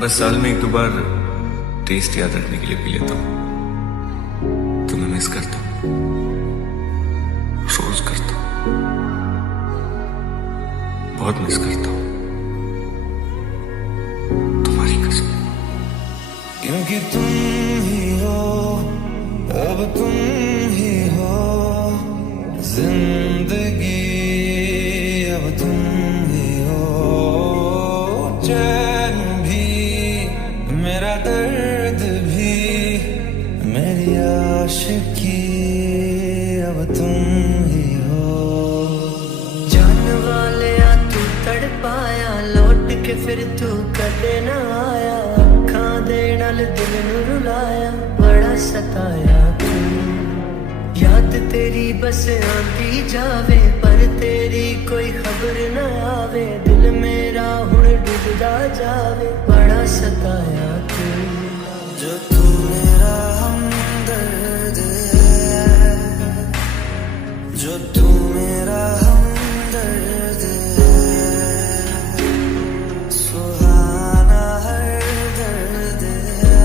बस साल में एक दो बार टेस्ट याद रखने के लिए पी लेता हूँ। तुम्हें मिस करता हूँ, रोज करता हूँ, बहुत मिस करता हूँ, तुम्हारी कसम। क्योंकि तुम ही हो, अब तुम ही हो जिंदगी, अब तुम ही हो चैन भी, मेरा दर्द भी, मेरी आशिकी, अब तुम ही हो। जान वाले तू तड़पाया, लौट के फिर तू कदे ना आया, अखां दे नाल दिल नू रुलाया, बड़ा सताया तू। याद तेरी बस आंदी जावे, पर तेरी कोई खबर न आवे, दिल मेरा हुण डूबदा जावे, बड़ा सताया तू। जो तू मेरा हमदर्द है, जो तू मेरा हमदर्द है, सुहाना हर दर्द है,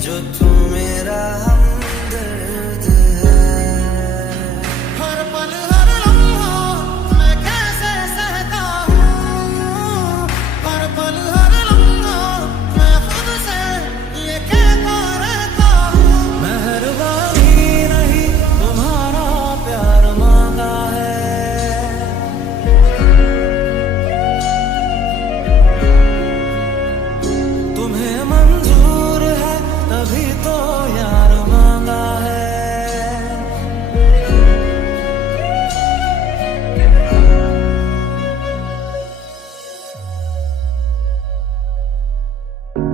जो तू मेरा हमदर्द है। हर पल हर लम्हा मैं कैसे सहता हूँ, हर पल हर लम्हा मैं खुद से ये कहता रहता हूँ। मेहरबानी नहीं तुम्हारा प्यार मांगा है, तुम्हें मंजूर है तभी तो यार मांगा है।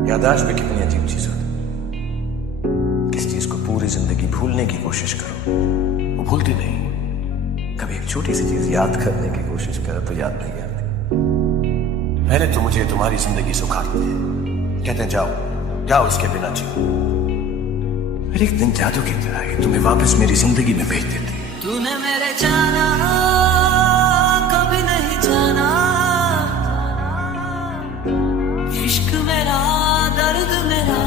याददाश्त भी कितनी अजीब चीज होती। किस चीज को पूरी जिंदगी भूलने की कोशिश करो, वो भूलती नहीं। कभी एक छोटी सी चीज याद करने की कोशिश करो तो याद नहीं आती। मैंने तो मुझे तुम्हारी जिंदगी सुखा दी है। कहते हैं जाओ जाओ, इसके बिना जियो। फिर एक दिन जादू की तरह ये तुम्हें वापस मेरी जिंदगी में भेज देती है। तूने मेरे जाना कभी नहीं जाना, इश्क मेरा दर्द मेरा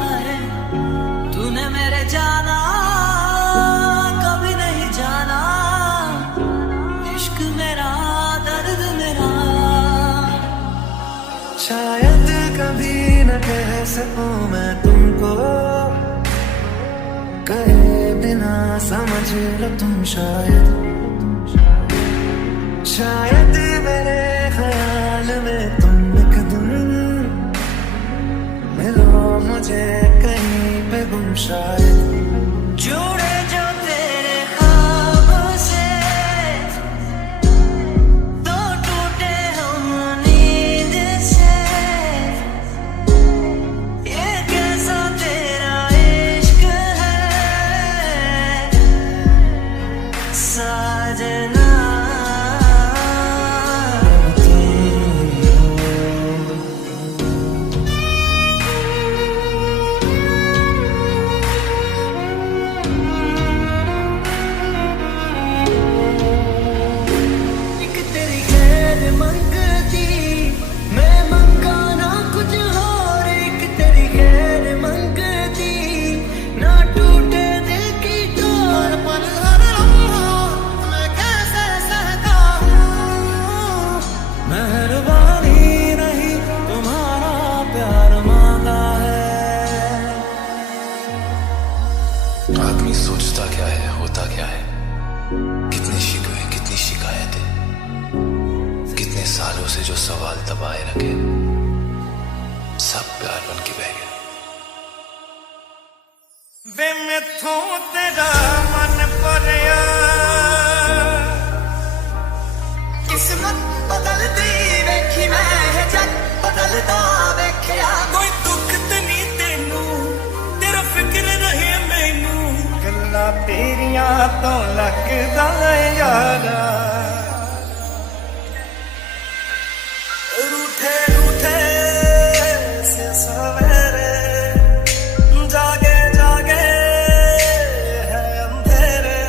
है। तूने मेरे जाना कभी नहीं जाना, इश्क मेरा दर्द मेरा। शायद कभी न कह सकूं मैं तुमको, कहे बिना समझ लो तुम शायद। शायद मेरे ख्याल में तुम एक दिन मिलो मुझे कहीं पे गुम शायद। जुड़े जो तेरे ख्वाबों से, तो टूटे हम नींद से, ये कैसा तेरा इश्क है साजना। एक तेरी खैर मंगती, मैं मंगा ना कुछ और। एक तेरी खैर मंगती, ना टूटे दिल की डोर। पल हर लम्हा मैं कैसे सहता हूँ, मेहरबानी नहीं तुम्हारा प्यार मांगा है। आदमी सोचता क्या है, होता क्या है, कितने शिकवे कितनी शिकायतें, कितने सालों से जो सवाल दबाए रखे, सब प्यार बन के बह गए। वे मैथों तेरा मन भरिया, किस्मत बदलदी वेखी मैं जग बदलदा वेख्या। कोई दुख ते नहीं तेनू, तेरा फिक्र रहे मैनू, गल्लां तेरियां तो लगदा यारा। रूठे रूठे से सवेरे, जागे जागे है अंधेरे।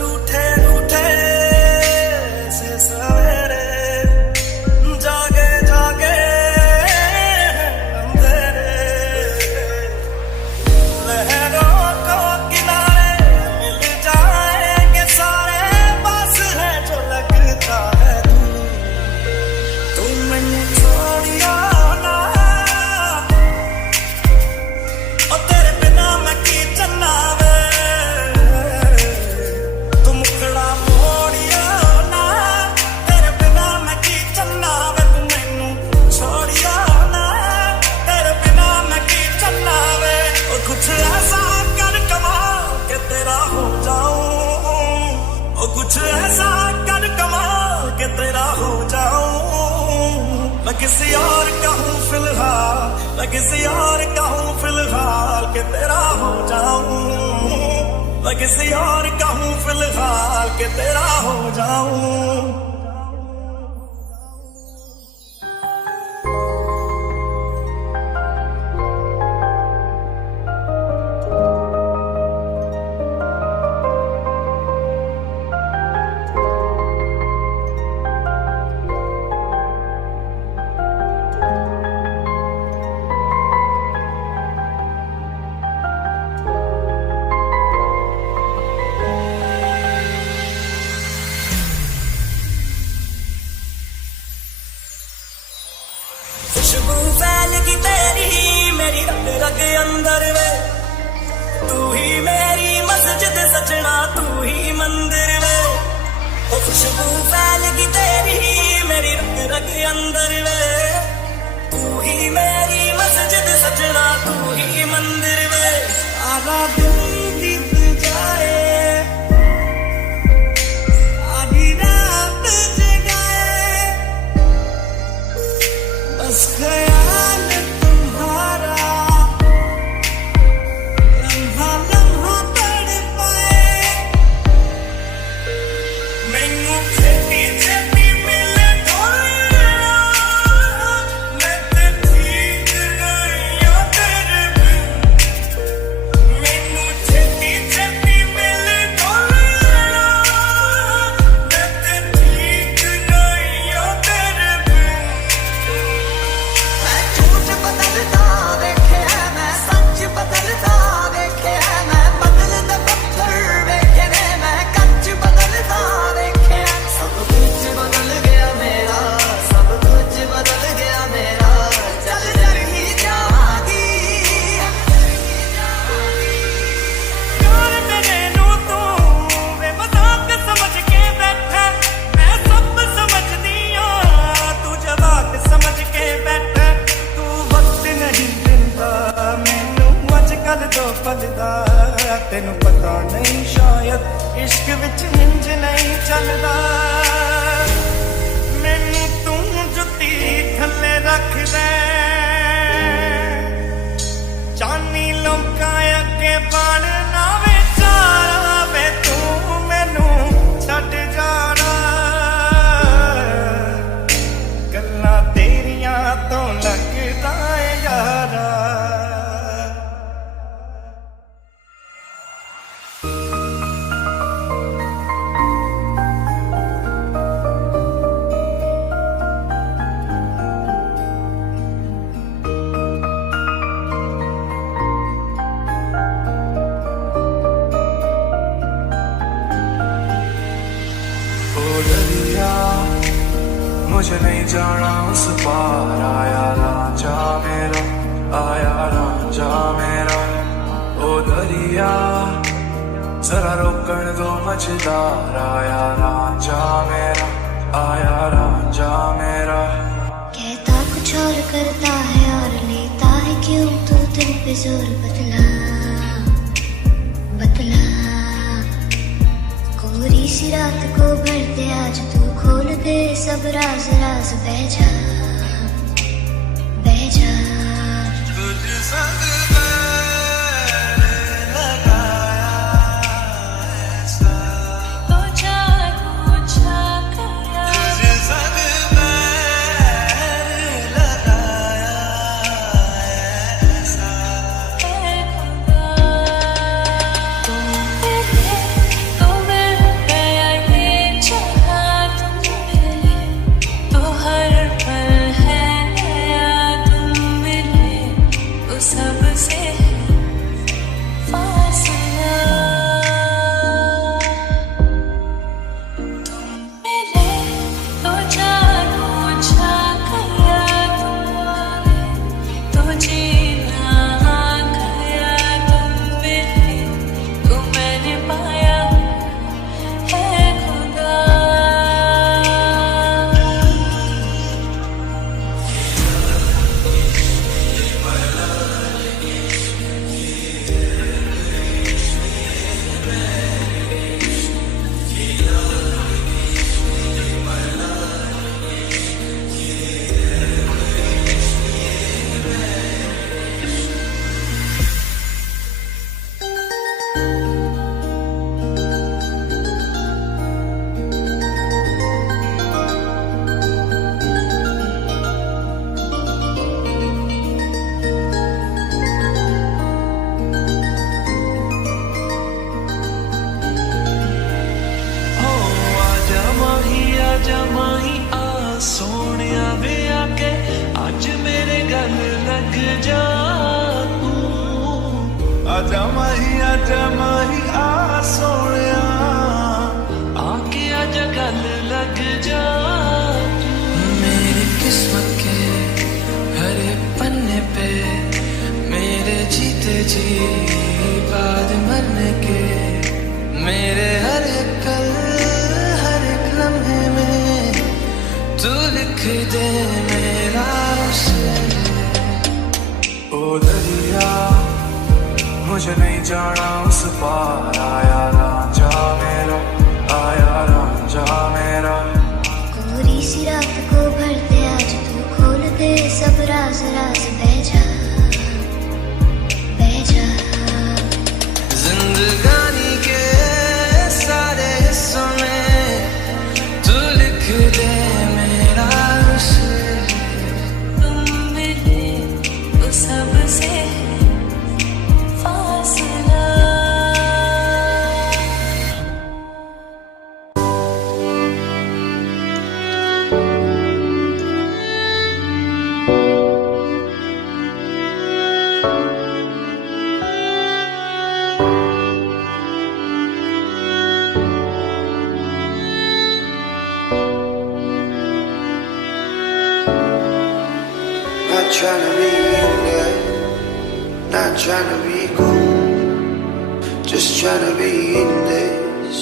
रूठे रूठे से सवेरे, किसी और का हूँ फिलहाल, मैं किसी और का हूँ फिलहाल कि तेरा हो जाऊं, मैं किसी और का हूँ फिलहाल कि तेरा हो जाऊं। खुशबू फैलगी तेरी मेरी रग रग अंदर वे, तू ही मेरी मस्जिद सजना तू ही मंदिर वे। ओ खुशबू फैलगी तेरी मेरी रग रग अंदर वे, तू ही मेरी मस्जिद सजना तू ही मंदिर वे। सारा दिन बीत जाए आधी रात जगाए, बस ख्याल तुम्हारा लम्हा लम्हा पड़ पाए। मैनू छेती छेती मिले थोड़ा, मैं ते ठीक नहीं आ तेरे बिन। मैनू छेती छेती मिले थोड़ा, मैं ते ठीक नहीं आ तेरे बिन। मैं झूठ बदलता देखे है, मैं सच बदलता देखे है, मैं बदलते पत्थर देखे ने, मैं कच्च बदलता देखे है। सब कुछ बदल गया मेरा, सब कुछ बदल गया मेरा, चल चल ही जागी। यार मेरे नू तू वे मजाक समझ के बैठा, मैं सब समझदी हां तू जवाक समझ के बैठा। तू वक्त नहीं दिंदा मैनू अजकल दो पल दा, तेनू पता नहीं शायद इश्क विच इंज नहीं चलदा। मैनू तू जुत्ती थल्ले रख दे, जानी लोकां अगे बण ना विचारा वे, तू मैनू छड्ड जाना। गल्लां तेरियां तो लगदा ए यारा, ओ दरिया मुझे नहीं जाना उस पार, आया रांझा मेरा, आया रांझा मेरा। ओ दरिया जरा रोकण दो मझदार, आया रांझा मेरा, आया रांझा मेरा। कहता कुछ और करता है और लेता है क्यों तू दिल पे जोर, बदला बदला। कोरी सी रात को भर दे आज तू, खोल दे सब राज राज, बह जा बह जा। तुझ संग मैंने लगाया ऐसा, तुझ संग मैंने लगाया ऐसा। सब माही आ सोनिया आके अज गल लग जा मेरी किस्मत के हरे पन्ने पे मेरे जीते जी बाद मरने के मेरे हर एक पल हर एक लम्हे में तू लिख दे मेरा उसे ओ दरिया मुझे नहीं जाना उस पार आया रांझा मेरा आया रांझा मेरा कोरी सी रात को भरते आज तू खोल दे सब राज राज बह जा जिंदगानी के सारे हिस्सों में तू लिख दे मेरा उसे तुम मिले वो सबसे फासला Not trying to be in there, not trying to be cool, just trying to be in this.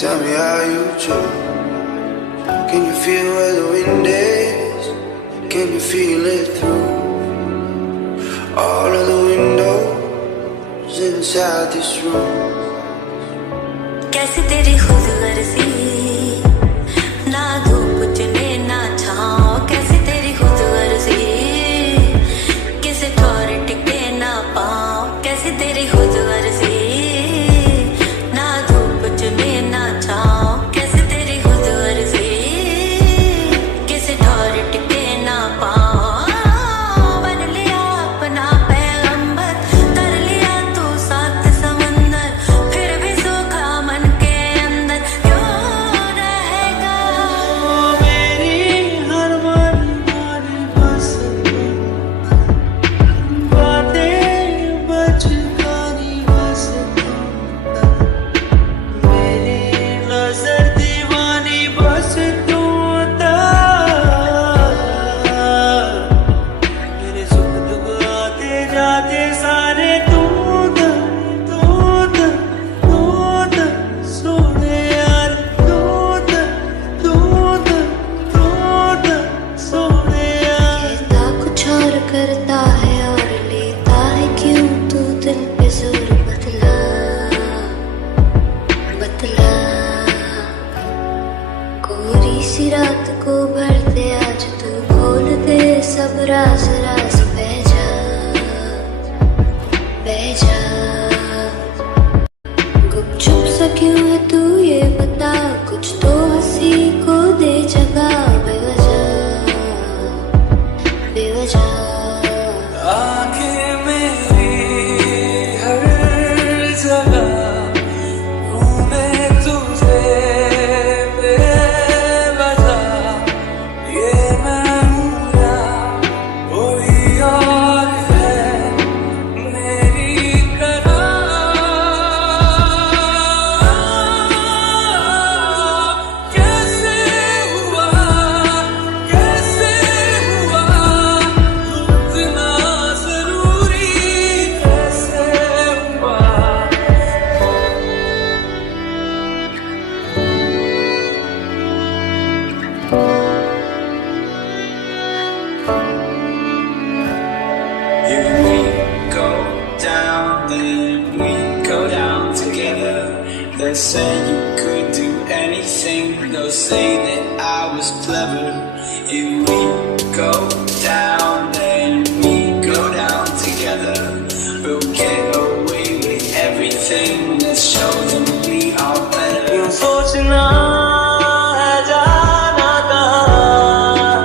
Tell me how you do. Can you feel where the wind is? Can you feel it through all of the windows inside this room? कैसी तेरी खुद गर्जी ना धूप चले ना छाँव कैसी तेरी खुद गर्जी किसे ठोर टिके ना पाँव कैसी तेरी खुद गर्जी ना धूप चले ना छाँव कैसी तेरी खुद गर्जी किसे ठोर टिके ना पाँव बन लिया अपना पैगंबर कर लिया तू सात समंदर फिर भी सूखा मन के अंदर क्यों रहेगा मेरी हर मन मारी बस बातें बचकानी बस मेरी नजर दीवानी बस तू मेरे सुख दुख आते जाते सारे तू सोने यार तू सोने यार कहता कुछ और करता है और लेता है क्यों तू दिल पे जोर बतला बतला कोरी सी रात को भर दे आज तू खोल दे सब राज राज बह जा गुपचुप सा क्यों है तू ये बता कुछ तो हंसी को दे जगह बेवजह आंखें मेरी हर जगह घूमे तुझे बेवजह ये मैं हूँ या कोई और है मेरी करार कैसे हुआ इतना जरूरी कैसे हुआ If we go down, then we go down together. They'll say you could do anything. They'll say that I was clever. If we go down, then we go down together. We'll get away with everything. Let's show them we are better. यूं सोचना है जाना कहाँ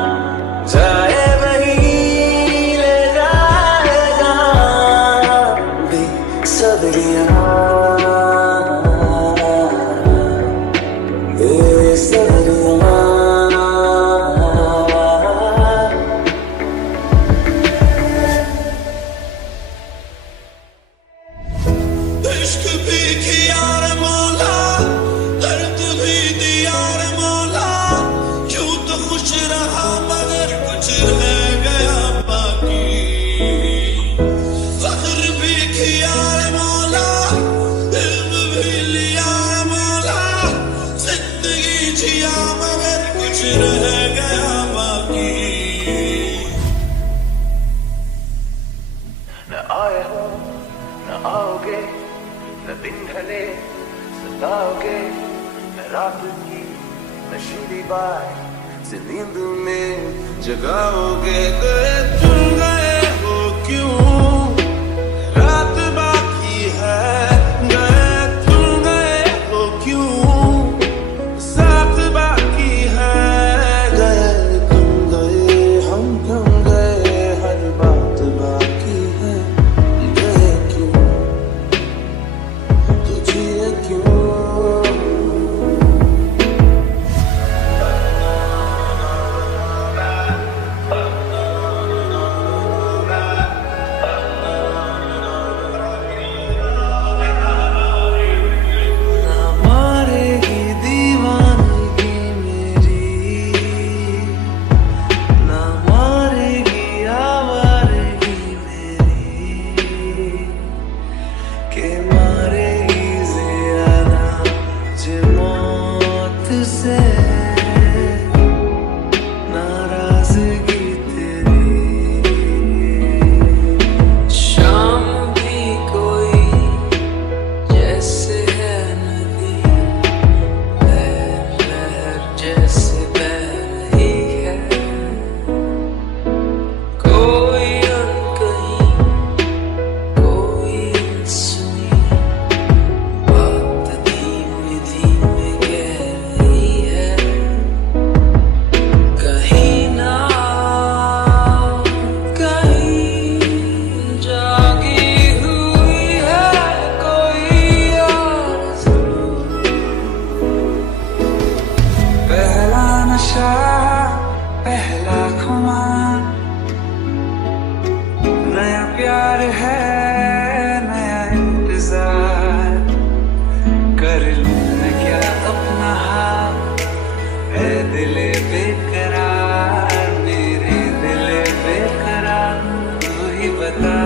जाए वही ले जाए जहाँ बेसब्रियाँ बेसब्रियाँ रह गया बाकी फख्र भी किया है मौला इल्म भी लिया है मौला जिंदगी जिया मगर कुछ रह गया बाकी न आए हो न आओगे न दिन ढले सताओगे न रात की नशीली बात से नींद में जगाओगे गए तुम गए हो क्यों रात बाकी है गए तुम गए हो क्यों साथ बाकी है गए तुम गए हम क्यों गए हर बात बाकी है गए क्यों तो जिए क्यों पहला खुमार नया प्यार है नया इंतजार कर लूं मैं क्या अपना हाथ है दिले बेकरार मेरे दिले बेकरार तू ही बता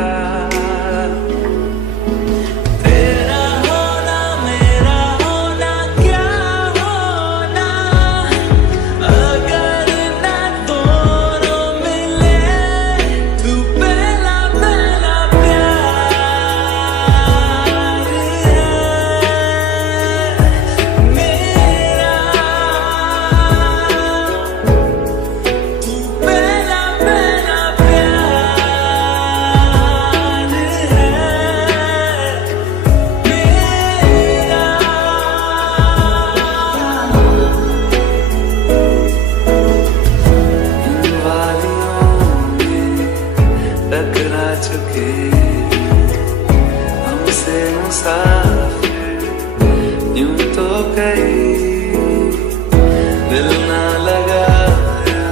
हमसे मुसाफिर यूं तो कहीं दिल ना लगाया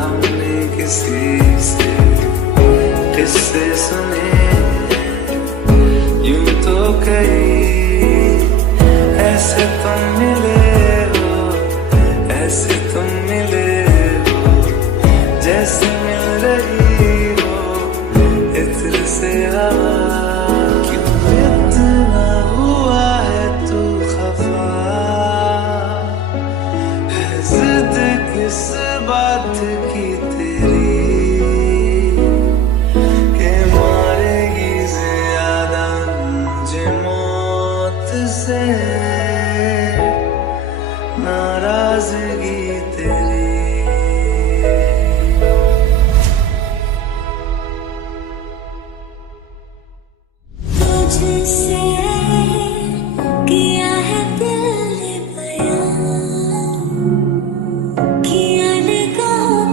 हमने किसी से किससे सुने यूं तो कहीं ऐसे तुम मिले हो ऐसे तुम मिले हो जैसे मिल रही इत्र से हवा क्यों इतना हुआ है तू खफा है जिद किस बात की तेरी के मारेगी ज्यादा मुझे मौत से नाराजगी तेरी तुझसे किया है दिल ने बयां किया निगाहों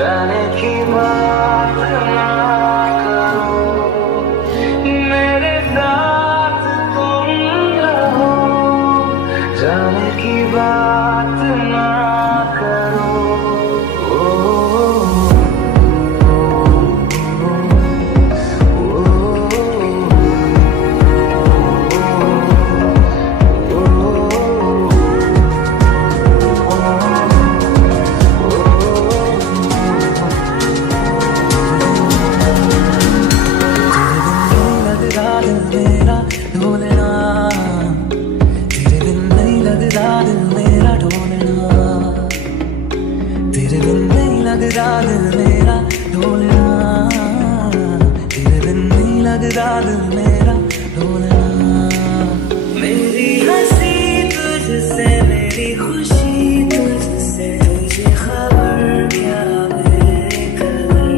जाने की बात ना करो, मेरे साथ तुम रहो, जाने की बात ना करो। मेरी हंसी तुझसे, मेरी खुशी तुझसे, तुझे खबर क्या मेरे कदर,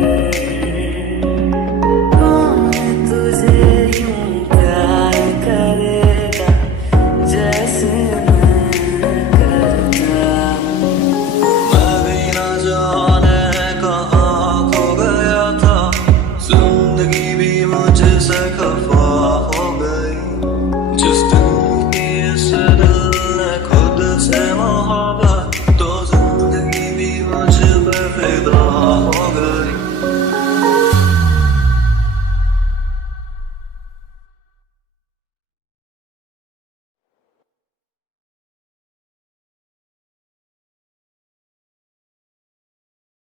कौन तुझे यूं प्यार करेगा जैसे मैं करता। मैं भी न जाने कहाँ खो गया था, जिंदगी भी मुझसे खफा हो गई, जिस दिल की इस दिल ने खुद से मोहब्बत, तो जिंदगी भी मुझ पे फिदा